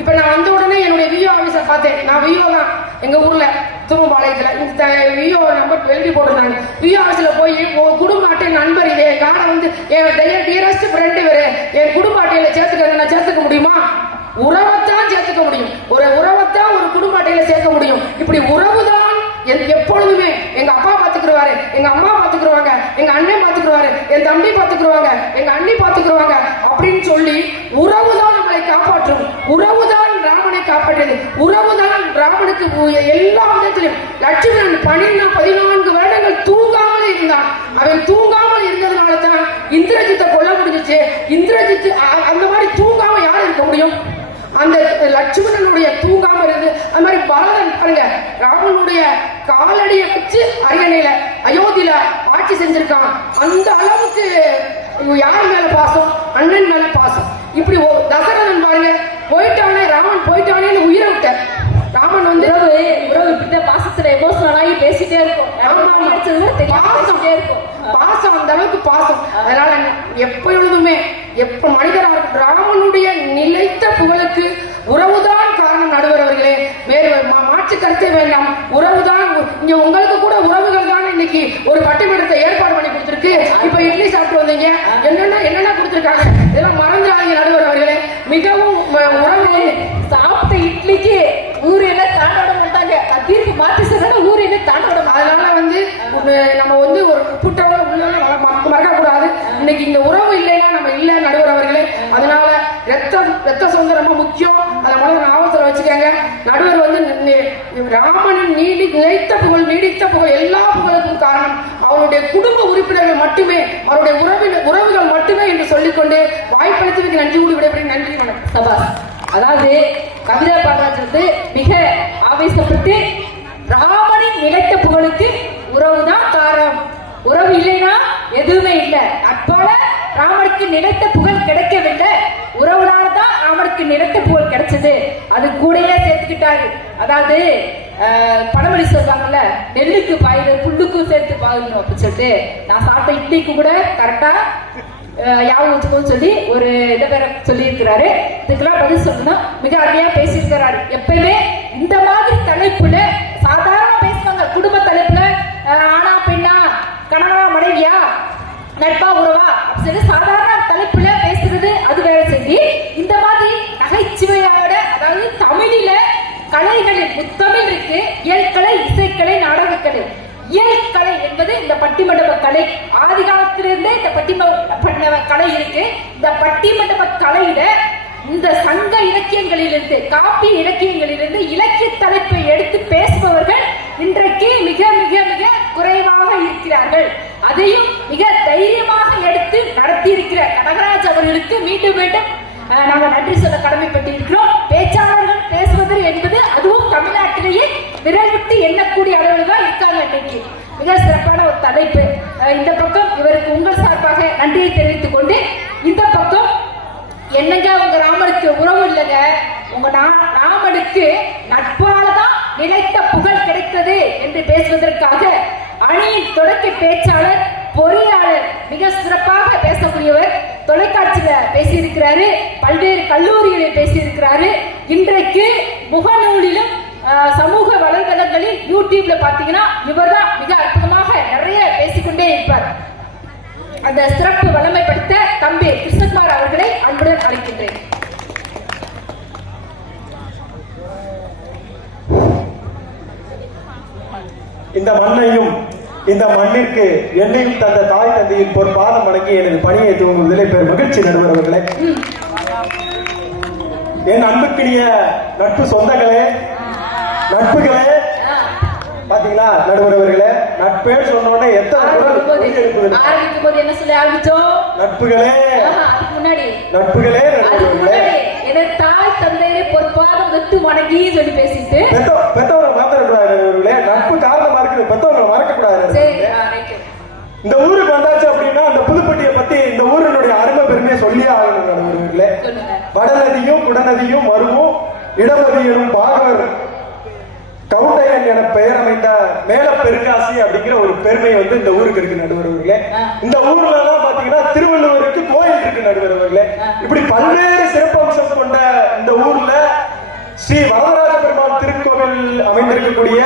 இப்ப நான் வந்த உடனே என்னுடைய வியோ ஆபீஸை பார்த்தேன். நான் வியோ தான் எங்க ஊர்ல துரும்பாளையத்துல இந்த வியோ நம்பர் எழுதி போட்டிருந்தாங்க. வியோ ஆபீஸ்ல போய் குடும்ப அட்டை நண்பர் இதே கார்டை என் டியரஸ்ட் ஃப்ரெண்டு வேறு என் குடும்ப அட்டையில சேர்த்துக்க நான் சேர்த்துக்க முடியுமா? உறவைத்தான் சேர்த்துக்க முடியும். ஒரு உறவைத்தான் ஒரு குடும்ப அட்டையில சேர்க்க முடியும். இப்படி உறவுதான் எப்பொழுதுமே எங்க அப்பா பாத்துக்குருவாரு, எங்க அம்மா பாத்துக்குருவாங்க, எங்க அண்ணன் பாத்துக்குருவாரு, என் தம்பி பாத்துக்குருவாங்க, எங்க அண்ணி பாத்துக்குருவாங்க அப்படின்னு சொல்லி உறவுதான் நம்மளை காப்பாற்றும். உறவுதான் ராமனை காப்பாற்றியது. உறவுதான் ராமனுக்கு எல்லா விதத்திலும். லட்சுமணன் 14 வருடங்கள் தூங்காமல் இருந்தான். அவன் தூங்காமல் இருந்ததுனால தான் இந்திரஜித்தை கொல்ல முடிஞ்சிச்சு. இந்திரஜித் அந்த மாதிரி தூங்காம யார் இருக்க முடியும்? அந்த லட்சுமணனுடைய தூங்காம இருந்து அது மாதிரி பரதன் பாருங்க, ராமனுடைய காலடியை வச்சு அரியணையில அயோத்தியில ஆட்சி செஞ்சிருக்கான். அந்த அளவுக்கு யார் மேல பாசம்? அண்ணன் மேல பாசம். இப்படி தசரதன் பாருங்க, போயிட்டானே ராமன் போயிட்டானேன்னு உயிரை விட்டார். ராமன் பாசத்துல எமோஷனல் ஆகி பேசிட்டே இருக்கும். பாசம் அந்த அளவுக்கு பாசம். அதனால எப்பொழுதுமே மனிதராக ராமனுடைய நிலைத்த புகழுக்கு உறவுதான் காரணம் நடுவர் அவர்களே. வேறு மாற்று கருத்தே வேண்டாம். உறவுதான். இங்க உங்களுக்கு கூட உறவுகள் தான் இன்னைக்கு ஒரு பட்டிமன்றத்தை ஏற்பாடு பண்ணி கொடுத்திருக்கு. இப்ப இட்லி சாப்பிட்டு வந்தீங்க, என்னென்ன கொடுத்திருக்காங்க இதெல்லாம் மறந்துடாதீங்க நடுவர் அவர்களே. மிகவும் உறவு சாப்பிட்ட இட்லிக்கு ஊர் என்ன தாண்டோட மாட்டாங்க. தீர்ப்பு மாற்றி சொல்ற ஊர் என்ன தாண்டோட. அதனால நம்ம ஒரு புட்டவங்க உள்ள மறக்க கூடாது. இன்னைக்கு இந்த உறவு இல்லைன்னா நம்ம இல்ல நடுவர் அவர்களே. அதனால ரத்த சொந்தம் ரொம்ப முக்கியம். அதை முதல்ல ஞாபகத்தில் வச்சுக்கோங்க. நடுவர் வந்து ராமனின் நிலைத்த புகழ், நீடித்த புகழ், எல்லா புகழுக்கும் காரணம் அவருடைய குடும்ப உறுப்பினர்கள் மட்டுமே, அவருடைய உறவுகள் மட்டுமே என்று சொல்லிக்கொண்டு வாய்ப்பளித்ததுக்கு நன்றி கூடி விடைபெறும். நன்றி, வணக்கம். சபாஸ். அதாவது கவிதா பாரராஜ் வந்து மிக ஆவேசப்பட்டு ராமனின் நிலைத்த புகழுக்கு உறவுதான் காரணம், உறவு இல்லைன்னா எதுவுமே இல்லை, நட்பால ராமனுக்கு நிலைத்த புகழ் கிடைக்கவில்லை, உறவுனால்தான் ராமனுக்கு நிலைத்த புகழ் கிடைச்சது. அது கூடையே சேர்த்துக்கிட்டாரு. அதாவது பழமொழி சொல்றாங்கல்ல, நெல்லுக்கு பாயிரு புல்லுக்கும் சேர்த்து பாயணும் அப்படின்னு சொல்லிட்டு, நான் சாப்பிட்ட இட்லிக்கு கூட கரெக்டா யாவும் சொல்லி ஒரு இதை வேற சொல்லி இருக்கிறாரு. இதுக்கெல்லாம் பதில் சொல்லணும். மிக அருமையா பேசியிருக்கிறாரு. எப்பயுமே இந்த மாதிரி தலைப்புல சாதாரண பேசுவாங்க, குடும்ப தலைப்புல ஆனா பெண்ணா, கணவனா மனைவியா, நட்பா உறவா சொல்லி சாதாரண தலைப்புல பேசுறது அது வேற செய்தி. இந்த மாதிரி நகைச்சுவையோட, அதாவது தமிழில கலைகளில் முத்தமிழ் இருக்கு, இயற்கலை, இசைக்கலை, நாடகக்கலை. இயற்கலை என்பது இந்த பட்டிமண்டப கலை. ஆதி காலத்திலிருந்தே இந்த பட்டிமண்டப கலை இருக்கு. இந்த பட்டிமண்டப கலையில இந்த சங்க இலக்கியங்களிலிருந்து, காப்பிய இலக்கியங்களிலிருந்து இலக்கிய தலைப்பை எடுத்து பேசுபவர்கள் இன்றைக்கு மிக மிக மிக குறைவாக இருக்கிறார்கள். அதையும் மிக தைரியமாக எடுத்து நடத்தி இருக்கிற கனகராஜ் அவர்களுக்கு மீண்டும் மீண்டும் நாங்கள் நன்றி சொல்ல கடமைப்பட்டிருக்கிறோம். பேச்சாளர்கள் பேசுவது என்பது அதுவும் தமிழ்நாட்டிலேயே விரல் விட்டு எண்ணக்கூடிய அளவில் தான் இருக்காங்க. இன்னைக்கு மிக சிறப்பான ஒரு தலைப்பு. இந்த பக்கம் இவருக்கு உங்கள் சார்பாக நன்றியை தெரிவித்துக் கொண்டு, இந்த பக்கம் என்னங்க உங்க ராமனுக்கு உறவு இல்லைங்க, உங்க ராமனுக்கு நட்பாலதான் நிலைத்த புகழ் கிடைத்தது என்று பேசுவதற்காக அணியின் தொடக்க பேச்சாளர், பொறியாளர், மிக சிறப்பாக பேசக்கூடியவர், தொலைக்காட்சியில பேசியிருக்கிறாரு, பல்வேறு கல்லூரிகளில் பேசியிருக்கிறாரு. இன்றைக்கு முகநூலிலும் சமூக வலைதளங்களில் யூடியூப்ல பாத்தீங்கன்னா இவர் தான் மிக அற்புதமாக நிறைய பேசிக்கொண்டே இருப்பார். அந்த சிறப்பு வல்லமைப்படுத்த தம்பி கிருஷ்ணகுமார் அவர்களை அன்புடன் அழைக்கின்றேன். இந்த மண்ணையும் இந்த மண்ணிற்கு என்னையும் தந்த தாய் தந்தையின் பொற்பாதம் வணங்கி எனது பணியை துவங்குவதிலே பெரும் மகிழ்ச்சி. நடுவர் அவர்களே, என் அன்புக்கினிய நட்பு சொந்தங்களே, நட்புகளே, பாத்தீங்களா நடுவர் அவர்களே, நட்பே சொன்ன உடனே எத்தனை ஆரம்பிக்கும் போது என்ன சொல்லி ஆரம்பிச்சோம்? நட்புகளே, முன்னாடி நட்புகளே, நடுவர்களே, எனது தாய் தந்தையை பொற்பாதம் வெட்டு வணங்கி சொல்லி பேசிட்டு பெத்தவரை மாத்தக்கூடாது நடுவர்களே, நட்பு காரணமா இருக்குது, பெத்தவரை மறக்கக்கூடாது. இந்த ஊருக்கு வந்தாச்சு அப்படின்னா அந்த புதுப்பட்டியை பத்தி இந்த ஊரினுடைய அருமை பெருமையை சொல்லியே ஆகணும் நடுவர்களே. வடநதியும் குடநதியும் மருவும் இடமதியும் பாகவர் கவுண்டையன் என பெயர் அமைந்த மேல பெருக்காசி அப்படிங்கிற ஒரு பெருமை வந்து இந்த ஊருக்கு இருக்கு நடுவர்களே. இந்த ஊர்ல எல்லாம் பாத்தீங்கன்னா திருவள்ளுவருக்கு கோயில் இருக்கு நடுவர்களே. இப்படி பல்வேறு சிறப்பம்சம் கொண்ட இந்த ஊர்ல ஸ்ரீ வரதராஜ பெருமாள் திருக்கோவில் அமைந்திருக்கக்கூடிய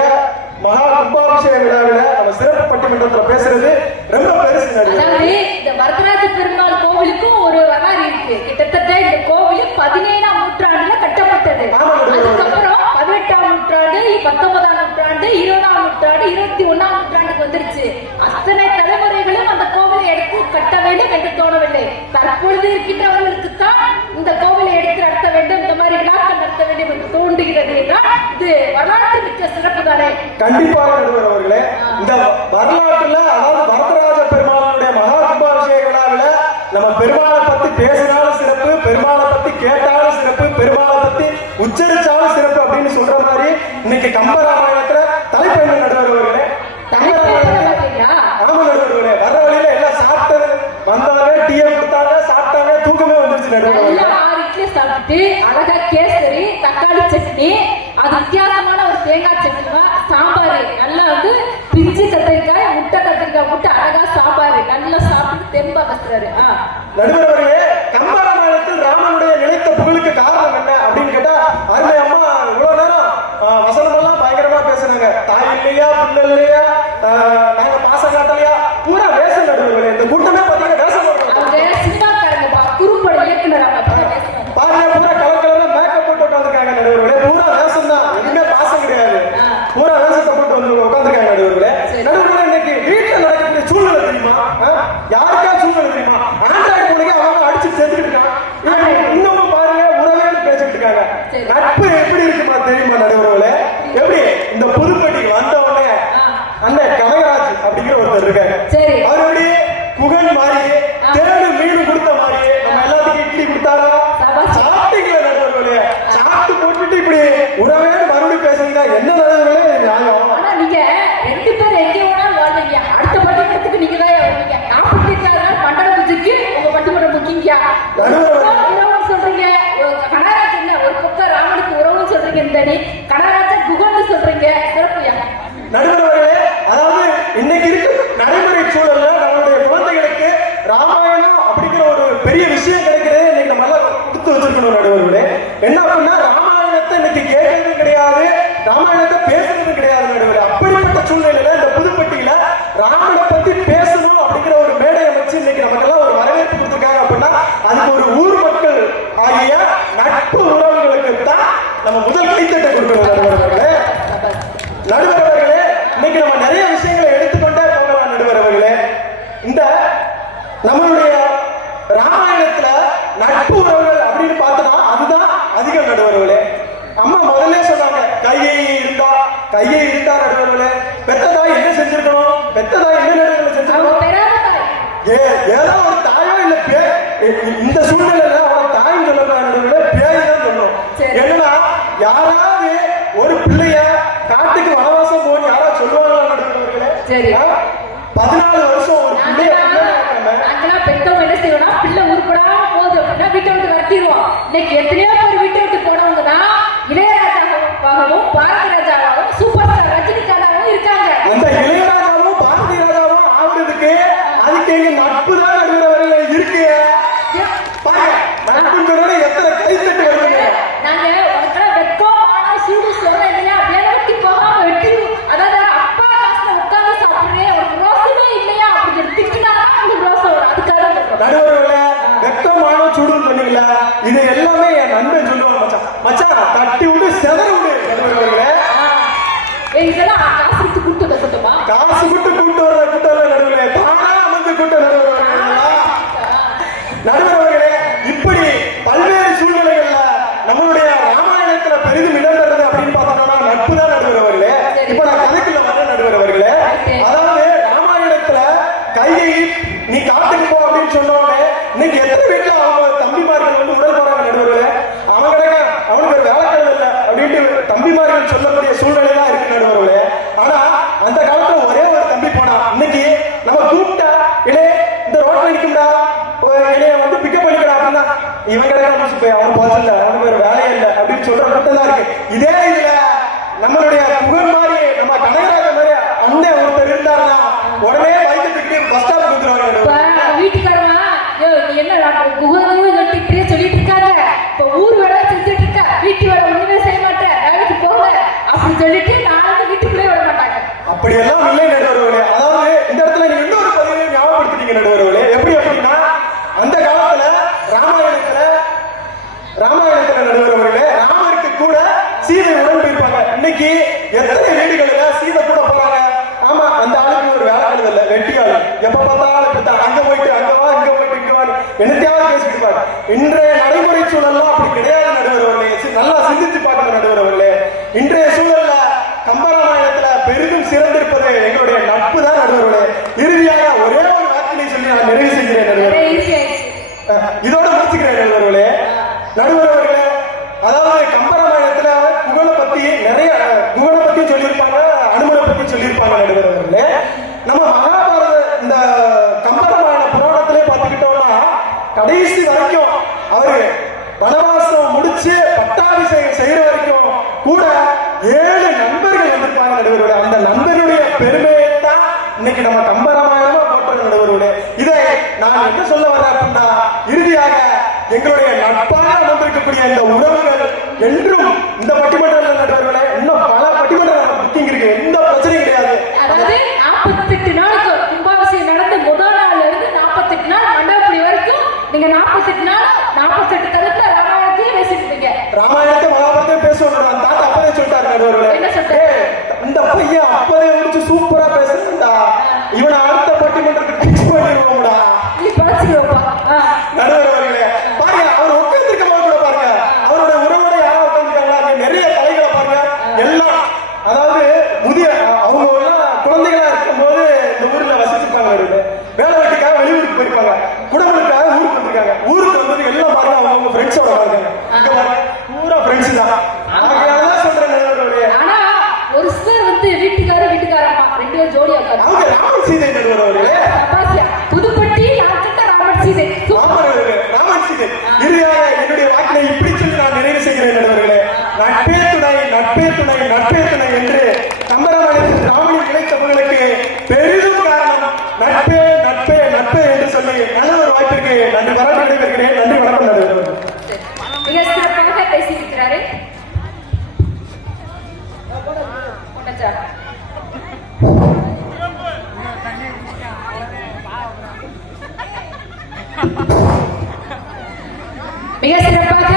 மகா கும்பாபிஷேக விழாவில நம்ம சிறப்பு பட்டிமன்றத்துல பேசுறது ரொம்ப பெருசு நடுவர். இந்த வரதராஜ பெருமாள் கோவிலுக்கும் ஒரு வரலாறு இருக்கு. கிட்டத்தட்ட இந்த கோவில் 17ஆம் நூற்றாண்டுல கட்டப்பட்டது. அதுக்கப்புறம் 18ஆம் நூற்றாண்டு, 19ஆம் நூற்றாண்டு, 20ஆம் நூற்றாண்டு, 21ஆம் நூற்றாண்டுக்கு வந்துருச்சு. அத்தனை தலைமுறைகளும் அந்த கோவிலை எடுத்து கட்ட வேண்டும் என்று தோணவில்லை. தற்பொழுது இருக்கின்றவர்களுக்கு தான் இந்த கோவிலை எடுத்து நடத்த வேண்டும், இந்த மாதிரி விழாக்கள் நடத்த வேண்டும் என்று தோன்றுகிறது என்றால் இது வரலாற்று மிக்க சிறப்பு தானே? கண்டிப்பாக நடுவர் அவர்களே, இந்த வரலாற்றுல அதாவது வரதராஜ பெருமாளுடைய மகா கும்பாபிஷேக விழாவில நம்ம பெருமாளை பத்தி பேசினாலும் சிறப்பு, பெருமாளை பத்தி கேட்டாலும் சிறப்பு, பெருமாளை பத்தி உச்சரிச்சாலும் சிறப்பு அப்படின்னு சொல்ற மாதிரி இன்னைக்கு கம்பராமாயணத்துல தலைப்பெண்ணு நடுவர் அவர்களே. ஆமா நடுவர் அவர்களே, வர்ற வழியில எல்லாம் சாப்பிட்டது வந்தாங்க, டீயை கொடுத்தாங்க, சாப்பிட்டாங்க, தூக்கமே வந்துருச்சு நடுவர் அவர்களே. சாப்பிட்டு அழகா கேசரி, தக்காளி சட்னி, அது வித்தியாசமான ஒரு தேங்காய் சட்னி, சாம்பார், நல்லா வந்து பிஞ்சு கத்திரிக்காய், முட்டை கத்திரிக்காய் போட்டு அழகா சாம்பார் நல்லா சாப்பிட்டு தெம்பா பசுறாரு. நடுவர் அவர்களே, கம்பராமாயணத்தில் ராமனுடைய நிலைத்த புகழுக்கு காரணம் என்ன அப்படின்னு கேட்டா, அருமை அம்மா இவ்வளவு நேரம் வசனம் எல்லாம் பயங்கரமா பேசுனாங்க. தாய் இல்லையா, புள்ள இல்லையா, நாங்க பாசம் காட்டலையா, பூரா வேஷம் நடுவர்களே. இந்த கூட்டமே பாத்தீங்கன்னா வேஷம் சினிமாக்காரங்க, குறும்பட இயக்குனர் பாருங்க, பூரா கலக்கலமா மேக்கப் போட்டு உட்காந்துருக்காங்க நடுவர்களே. பூரா வேஷம் தான், எதுவுமே பாசம் கிடையாது. பூரா வேஷத்தை போட்டு வந்து உட்காந்துருக்காங்க நடுவர்களே. நடுவர்களே, இன்னைக்கு வீட்டுல நடக்கக்கூடிய சூழ்நிலை தெரியுமா? யாருக்கா சூழ்நிலை தெரியுமா? ஆண்ட்ராய்டு போனீங்க அவங்க அடிச்சு சேர்த்துட்டு இருக்காங்க. இன்னமும் நட்பு எப்படி இருக்குமா தெரியுமா நடுவர்களே? எப்படி இந்த புதுப்பட்டி வந்த உடனே அண்ணன் கனகராஜ் அப்படிங்கிற ஒருத்தர் இருக்காரு. சரி. அவருடைய குகன் மாதிரி தேடு மீன் கொடுத்த மாதிரி நம்ம எல்லாத்துக்கும் இட்லி கொடுத்தாரா? சாப்பிட்டீங்களா நடுவர்களே? சாப்பிட்டு போட்டுட்டு இப்படி உறவே மறுபடியும் பேசுறீங்க என்ன நடுவர்களே நியாயம்? ஆனா நீங்க 2 பேர் எங்கே வேணாலும் வாழ்வீங்க. அடுத்த பட்டிமன்றத்துக்கு நீங்க தான் வருவீங்க. 40 நாள் மண்டல பூஜைக்கு உங்க பட்டிமன்றம் முக்கியா உறவு சொல்றீங்க. கனகராஜ் என்ன ஒரு பக்கம் ராமனுக்கு உறவு சொல்றீங்க, இந்த நீ கனகராஜ குகன்னு சொல்றீங்க. சிறப்புயா நடுவர்களே. அதாவது இன்னைக்கு இருக்கு நடைமுறை சூழல்ல நம்மளுடைய குழந்தைகளுக்கு ராமாயணம் அப்படிங்கிற ஒரு பெரிய விஷயம் கிடைக்கிறது இன்னைக்கு நம்ம எல்லாம் கொடுத்து வச்சிருக்கணும் நடுவர்களே. என்ன அப்படின்னா ராமாயணத்தை இன்னைக்கு கேட்கறதும் கிடையாது, ராமாயணத்தை பேசுறதும் கிடையாது நடுவர்களே. அப்படிப்பட்ட சூழ்நிலையில இந்த புதுப்பட்டியில ராமனை பத்தி பேசணும் அப்படிங்கிற ஒரு மேடை அமைச்சு இன்னைக்கு நமக்கெல்லாம் ஒரு வரவேற்பு கொடுத்துருக்காங்க அப்படின்னா அதுக்கு ஒரு ஊர் மக்கள் ஆகிய நட்பு உறவுகளுக்கு தான் நம்ம முதல் கைத்தட்டை கொடுக்கணும் நடுவர்களே. நடுவர்களே இன்னைக்கு நம்ம நிறைய விஷயங்களை எடுத்துக்கொண்டே போகலாம் நடுவர்களே. இந்த நம்மளுடைய ராமாயணத்துல நட்பு உறவுகள் அப்படின்னு பார்த்தோம்னா அதுதான் அதிகம் நடுவர்களே. அம்மா முதல்ல சொன்னாங்க கையை இருந்தா நடுவர்களே. பெத்ததாய் என்ன செஞ்சிருக்கணும்? பெத்ததாய் என்ன நடுவர்கள் செஞ்சிருக்கணும்? ஏதோ ஒரு தாயோ இல்ல இந்த சூழ்நிலையில அவன் தாயும் சொல்லலாம் நடுவர்களே, பேய் தான் சொல்லணும். என்னன்னா யாராவது ஒரு பிள்ளைய காட்டுக்கு வனவாசம் போய் யாராவது சொல்லுவாங்களா நடுவர்களே? 14 வருஷம் ஒரு பிள்ளைய பெத்தவங்க என்ன செய்வோம்னா பிள்ளை உருப்படாம போகுது அப்படின்னா வீட்டை விட்டு விரட்டிடுவோம். இன்னைக்கு எத்தனையோ பேர் வீட்டை விட்டு போனவங்க தான் இளையராஜாவாகவும் பாரதி ராஜாவாகவும் சூப்பர் ஸ்டார் ரஜினிகாந்தாவும் இருக்காங்க. அந்த இளையராஜாவும் பாரதி ராஜாவும் ஆகுறதுக்கு அதுக்கு எங்க நட்பு தான் நடுவர்களே இருக்கு. நட்புங்கிறத எத்தனை கைத்தட்டு வருதுங்க. நாங்க உனக்கெல்லாம் வெட்கம் ஆனா சூடு சொல்றேன் இல்லையா, வேலை வெட்டி போகாம வெட்டி அதாவது அப்பா காசுல உட்கார்ந்து சாப்பிடுறேன் ஒரு ரோசமே இல்லையா அப்படின்னு திட்டுனாதான் உங்களுக்கு ரோசம் வரும். அதுக்காக நடுவர்களே வெக்கமான சுடுன்னு சொன்னீங்களா, இது எல்லாமே என் நண்பன் சொல்லுவாங்க. மச்சான் தட்டி விட்டு செதற விடு நடுவர்களே. இதெல்லாம் காசு கொடுத்து கூட்டு வந்துட்டோமா? காசு கூட்டு கூட்டு வர கூட்டம் நடுவர்களே, தானா வந்து கூட்ட நடுவர்களே. இப்படி பல்வேறு சூழ்நிலைகள்ல நம்மளுடைய ராமாயணத்துல பெரிதும் இடம்பெறது அப்படின்னு பார்த்தோம்னா நட்பு தான் நடுவர்களே. இப்ப நான் கதைக்குள்ள வர நடுவர்களே. அதாவது ராமாயணத்துல கையை நீ காட்டுக்கு போ அப்படின்னு சொன்னோடனே இன்னைக்கு எத்தனை வீட்டுல அவங்க தம்பிமார்கள் வந்து உடல் போறாங்க நடுவர்களே. அவனுக்கு ஒரு வேலைக்கிழமை இல்லை அப்படின்ட்டு தம்பிமார்கள் சொல்லக்கூடிய சூழ்நிலை தான் இருக்கு நடுவர்களே. ஆனா அந்த காலத்துல ஒரே ஒரு தம்பி போனா, இன்னைக்கு நம்ம கூப்பிட்டா இளைய இந்த ரோட்ல நிக்கும்டா இளைய வந்து பிக்கப் பண்ணிக்கடா அப்படின்னா இவன் கிடையாது அவன் போதில்ல அவனுக்கு ஒரு வேலையே இல்லை அப்படின்னு சொல்ற மட்டும் தான் இருக்கு. இதே இதுல நம்மளுடைய புகழ் மாதிரி நம்ம கனகராஜ மாதிரி அண்ணன் ஒருத்தர் இருந்தாருன்னா உடனே வைக்கத்துக்கு பஸ் ஸ்டாப் கொடுத்துருவாங்க. வீட்டுக்காரமா நீ என்ன குகன்னு சொல்லிட்டு இருக்காங்க, இப்ப ஊர் வேலை செஞ்சுட்டு இருக்க, வீட்டு வேலை ஒண்ணுமே செய்ய மாட்டேன், வேலைக்கு போகல அப்படின்னு சொல்லிட்டு நாளைக்கு வீட்டுக்குள்ளே விட மாட்டாங்க. அப்படியெல்லாம் இல்லை நடுவர்களே. அதாவது இந்த இடத்துல நீங்க இன்னொரு பதிவை ஞாபகப்படுத்திட்டீங்க நடுவர்களே. எப்படி அப்படின்னா அந்த காலத்துல ராமாயணத்துல நடுவர்களே ராமருக்கு கூட சீதை உடன் போயிருப்பாங்க. இன்னைக்கு எத்தனை வீடுகள்ல சீதை கூட போறாங்க. ஆமா அந்த ஆளுக்கு ஒரு வேலை இல்லை, வெட்டி ஆளு எப்ப பார்த்தாலும் அங்க போயிட்டு அங்க வா இங்க போயிட்டு இங்க வா என்னத்தையாவது பேசிட்டு இருப்பாங்க. இன்றைய நடைமுறை சூழல்லாம் அப்படி கிடையாது நடுவர்களே. நல்லா சிந்தித்து பார்க்கணும் நடுவர்களே. இன்றைய சூழல்ல கம்பராமாயணத்துல பெரிதும் சிறந்திருப்பது எங்களுடைய நட்பு தான் நடுவர்களே. இறுதியாக ஒரே ஒரு வார்த்தையை சொல்லி நான் நிறைவு செய்கிறேன் நடுவர்களே. இதோட முடிச்சுக்கிறேன் நடுவர்களே. நடுவர்களே அதாவது கம்பராமாயணத்துல புகழை பத்தி நிறைய புகழை பத்தி சொல்லியிருப்பாங்க, அனுமனை பத்தி சொல்லியிருப்பாங்க நடுவர்களே. நம்ம மகாபாரத இந்த கம்பராமாயண புராணத்திலே பார்த்துக்கிட்டோம்னா கடைசி வரைக்கும் அவரு வனவாசம் முடிச்சு பட்டாபிஷேகம் செய்யற வரைக்கும் கூட 7 நண்பர்கள் வந்திருப்பாங்க நடுவர்களே. அந்த நண்பருடைய பெருமையை தான் இன்னைக்கு நம்ம கம்பராமாயணமா போட்டோம் நடுவர்களே. இதை நான் என்ன சொல்ல வரேன் அப்படின்னா இறுதியாக எங்களுடைய நட்பாக வந்திருக்கக்கூடிய இந்த உறவுகள் என்றும் இந்த பட்டிமன்றம் நடுவர்களே இன்னும் பல பட்டிமன்றம் புக்கிங் இருக்கு, எந்த பிரச்சனையும் கிடையாது. அதாவது 48 நாளுக்கு கும்பாபிஷேகம் நடந்து முதல் நாள்ல இருந்து 48 நாள் மண்டபப்படி வரைக்கும் நீங்க 48 நாள் 48 தரத்துல ராமாயணத்தையும் பேசிட்டு ராமாயணத்தை மகாபாரதத்தையும் பேசுவாங்க. தாத்தா அப்பதே சொல்லிட்டாரு நடுவர்களே. என்ன சொல்றாரு? இந்த பையன் அப்பதே முடிச்சு சூப்பரா பேசுறா, இவனை அடுத்த பட்டிமன்றத்துக்கு பிக்ஸ் பண்ணிடுவோம்டா. நீ பேசிடுவோம் நடுவர்களே பாருங்க, அவர் உட்கார்ந்து இருக்கும் போது கூட பாருங்க அவரோட உறவோட யாரா உட்கார்ந்து சீதை. ராமன் அவர்களே, ராமன் சீதை. இறுதியாக என்னுடைய வாக்கினை இப்படி சொல்லி நான் நிறைவு செய்கிறேன் நண்பர்களே. நட்பே துணை, நட்பே துணை, நட்பே துணை என்று கம்பராமாயணத்தில் ராமனின் இளைத்தவர்களுக்கு பெரிதும் காரணம் நட்பே, நட்பே, நட்பே என்று சொல்லி நல்ல ஒரு வாய்ப்பிற்கு நன்றி பாராட்டி விடைபெறுகிறேன். நன்றி, வணக்கம் நண்பர்களே. மிக சிறப்பாக பேசியிருக்கிறாரு. போட்டாச்சா? மிக சிறப்பாக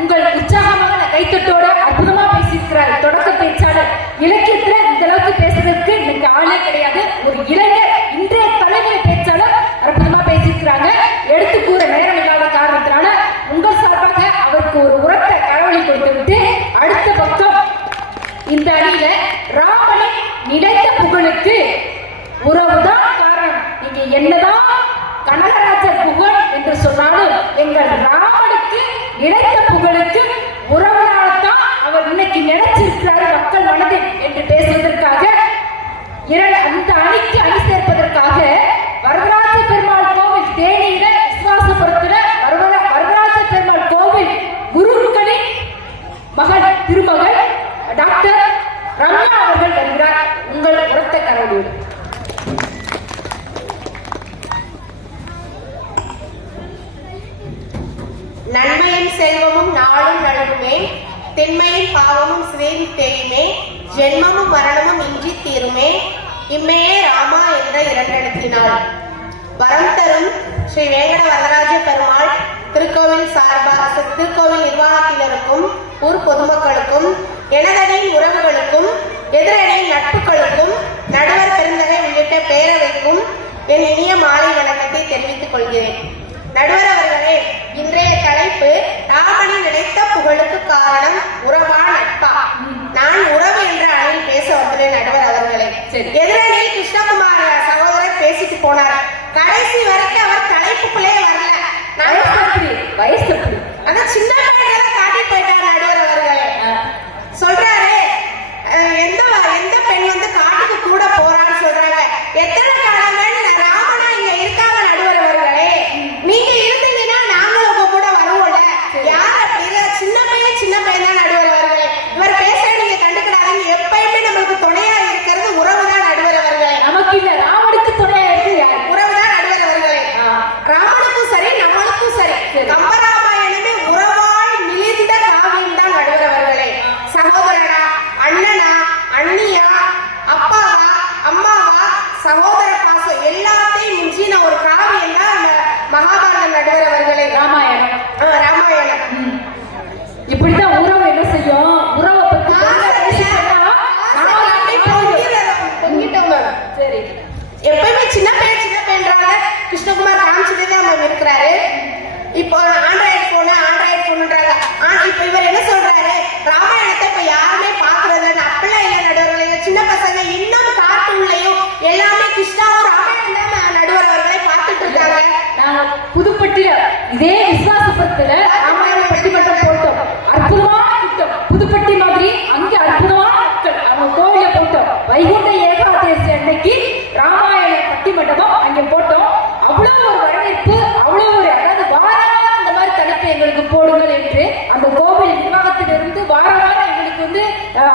உங்கள் உற்சாகமான கைத்தட்டோட அற்புதமா பேசியிருக்கிறார் தொடக்க பேச்சாளர். இலக்கியத்துல இந்த அளவுக்கு பேசுறதுக்கு இன்னைக்கு ஆளே கிடையாது. ஒரு இளைஞர், இன்றைய தலைமுறை பேச்சாளர் அற்புதமா பேசியிருக்கிறாங்க. எடுத்து கூற நேரம் இல்லாத காரணத்தினால உங்கள் சார்பாக அவருக்கு ஒரு உரத்த கரவழி கொடுத்து விட்டு அடுத்த பக்கம் இந்த அணியில ராமனின் நிலைத்த புகழுக்கு உறவுதான் காரணம். நீங்க என்னதான் கனகராஜர் புகழ் என்று சொன்னாலும் எங்கள் ராமனுக்கு நிலைத்த புகழுக்கு உறவினால்தான் அவர் இன்னைக்கு நினைச்சிருக்கிறார் மக்கள் மனதில் என்று பேசுவதற்காக அந்த அணிக்கு அணி சேர்ப்பதற்காக வரதராஜ பெருமாள் கோவில் தேனியில விசுவாசபுரத்துல வரதராஜ பெருமாள் கோவில் குருக்களின் மகள் திருமகள் டாக்டர் ரம்யா அவர்கள் வருகிறார். உங்கள் உரத்த கரவொலியோடு. நன்மையின் செல்வமும் நாளும் நழுவுமே, திண்மையின் பாவமும் சிதைந்து தேயுமே, ஜென்மமும் மரணமும் இன்றி தீருமே, இம்மையே ராமா என்ற இரண்டெழுத்தினாள். வரம் தரும் ஸ்ரீ வேங்கட வரதராஜ பெருமாள் திருக்கோவில் திருக்கோவில் நிர்வாகத்தினருக்கும் ஊர் பொதுமக்களுக்கும் எனதடியின் உறவுகளுக்கும் எதிரடியின் நட்புகளுக்கும் நடுவர் பெருந்தகை உள்ளிட்ட பேரவைக்கும் என் இனிய மாலை வணக்கத்தை தெரிவித்துக் கொள்கிறேன். நடுவர் அவர்களே, இன்றைய தலைப்பு ராமனின் நிலைத்த புகழுக்கு காரணம் உறவா நட்பா? நான் உறவு என்ற அணியில் பேச வந்துள்ளேன் நடுவர் அவர்களே. எதிரணியில் கிருஷ்ணகுமார் சகோதரர் பேசிட்டு போனார். கடைசி வரைக்கும் அவர் தலைப்புக்குள்ளே வரல. வயசு அதான் சின்ன பையனை காட்டி போயிட்டார் நடுவர் அவர்களே. சொல்றாரு, எந்த பெண் வந்து காட்டுக்கு கூட போறான்னு சொல்றாங்க. எத்தனை காலமே ராமனா இங்க இருக்காங்க நடுவர் அவர்களே. நீங்க இருந்தீங்கன்னா நாங்களும் உங்க கூட வருவோம்ல. யார் அப்படி சின்ன பையன் தான் நடுவர் அவர்களே. இவர் பேச நீங்க கண்டுக்கிறாங்க. எப்பயுமே நம்மளுக்கு துணையா இருக்கிறது உறவுதான் நடுவர் அவர்களே. நமக்கு இல்ல, ராமனுக்கு துணையா இருக்கு உறவுதான் நடுவர் அவர்களே. ராமனுக்கும் சரி நம்மளுக்கும் சரி கம்பராமாயணமே உறவால் மிளிர்ந்த காவியம் தான் நடுவர் அவர்களே. சகோதரனா, அண்ணனா, அண்ணியா, அப்பாவா, அம்மாவா, சகோதர பாசம் எல்லாத்தையும் மிஞ்சின ஒரு காவியம் தான் அந்த மகாபாரதம் நடுவர் அவர்களே. ராமாயணம். இப்படித்தான் உறவு என்ன செய்யும்? உறவை பத்தி சரி, எப்பயுமே சின்ன பையன்றாங்க. கிருஷ்ணகுமார் காமிச்சதே நம்ம இருக்கிறாரு. இப்போ ஆண்ட்ராய்டு போன்ன்றாங்க. இப்ப இவர் என்ன சொல்றாரு, ராமாயணத்தை இப்ப யாருமே பாக்குறது அப்படிலாம் இல்ல நடுவர்களே. சின்ன பசங்க இன்னும் கார்ட்டூன்லயும் எல்லாமே கிருஷ்ணாவும் ராமாயணம் தான் நடுவர் அவர்களை பார்த்துட்டு இருக்காங்க. நாங்க புதுப்பட்டியில இதே விசுவாசபுரத்துல ராமாயண பட்டிமன்றம் போட்டோம். அற்புதமான கூட்டம். புதுப்பட்டி மாதிரி அங்கே அற்புதமான மக்கள். அவங்க கோவில போட்டோம். வைகுண்ட ஏகாதசி அன்னைக்கு ராமாயண பட்டிமண்டபம் அங்க போட்டோம். அவ்வளவு ஒரு வரவேற்பு, அவ்வளவு ஒரு, அதாவது வாரமாக இந்த மாதிரி தலைப்பு எங்களுக்கு போடுங்கள் என்று அந்த கோவில் நிர்வாகத்திலிருந்து வாரமாக எங்களுக்கு வந்து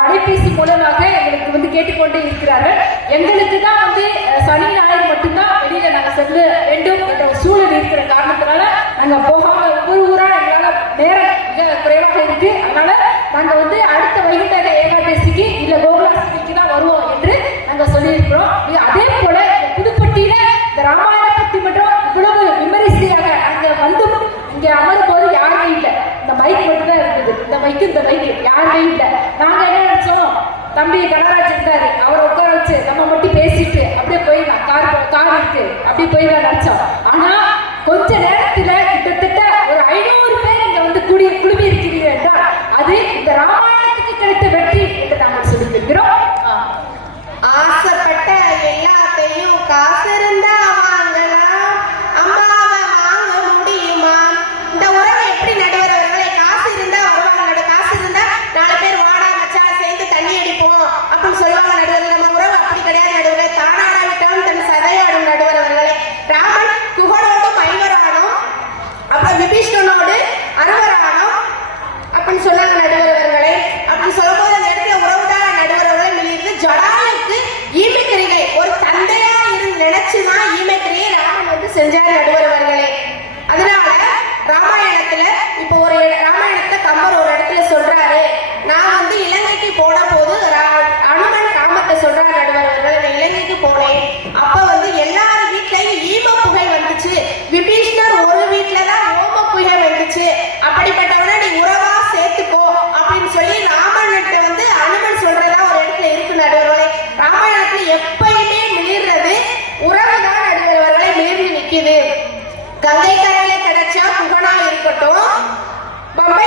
அலைபேசி மூலமாக எங்களுக்கு வந்து கேட்டுக்கொண்டே இருக்கிறார்கள். எங்களுக்கு தான் வந்து சனி ஞாயிறு மட்டும்தான் வெளியில நாங்க செல்ல வேண்டும் என்ற சூழல் இருக்கிற காரணத்தினால நாங்க போகாம ஒவ்வொரு ஊரா எங்களால நேரம் மிக குறைவாக இருக்கு. அதனால நாங்க வந்து அடுத்த வைகுண்ட ஏகாதசிக்கு இல்ல கோகுலாஷ்டமிக்கு தான் வருவோம் என்று நாங்க சொல்லியிருக்கிறோம். அதே போல புதுப்பட்டியில இந்த ராமாயண பட்டிமன்றம் இவ்வளவு விமரிசையாக அங்க வந்து இங்க அமரும் போது யாருமே இல்லை. இந்த மைக் மட்டும் தான் இருக்குது. இந்த மைக்கு யாருமே இல்லை. நாங்க என்ன நினைச்சோம், தம்பி கனராஜ் இருந்தாரு, அவரை உட்கார வச்சு நம்ம மட்டும் பேசிட்டு அப்படியே போயிடலாம், கார் இருக்கு அப்படியே போயிடலாம் நினைச்சோம். ஆனா கொஞ்ச நேரத்துல கிட்டத்தட்ட ஒரு 500 பேர் இங்க வந்து குழுமி இருக்கிறீர்கள் என்றால் அது இந்த ராமாயணத்துக்கு கிடைத்த வெற்றி என்று நாங்கள் சொல்லியிருக்கிறோம். ஆசைப்பட்ட எல்லாத்தையும் காசு இருந்தா வாங்கலாம், அம்மாவை வாங்க முடியுமா? இந்த உறவு எப்படி நடுவர் அவர்களே? காசு இருந்தா வருவாங்க. காசு இருந்தா 4 பேர் வாடா மச்சான் சேர்ந்து தண்ணி அடிப்போம் அப்படின்னு சொல்லுவாங்க நடுவர். நம்ம உறவு அப்படி கிடையாது நடுவர்களே. தானாடா விட்டவன் தன் சதையாடும் நடுவர் அவர்களே. ராமன் ராமாயணத்துல எப்பயுமே மீறது உறவுதான் நடுவர்களை மீறி நிக்குது. கங்கை கரையில கிடைச்சா புகழா இருக்கட்டும், பம்பை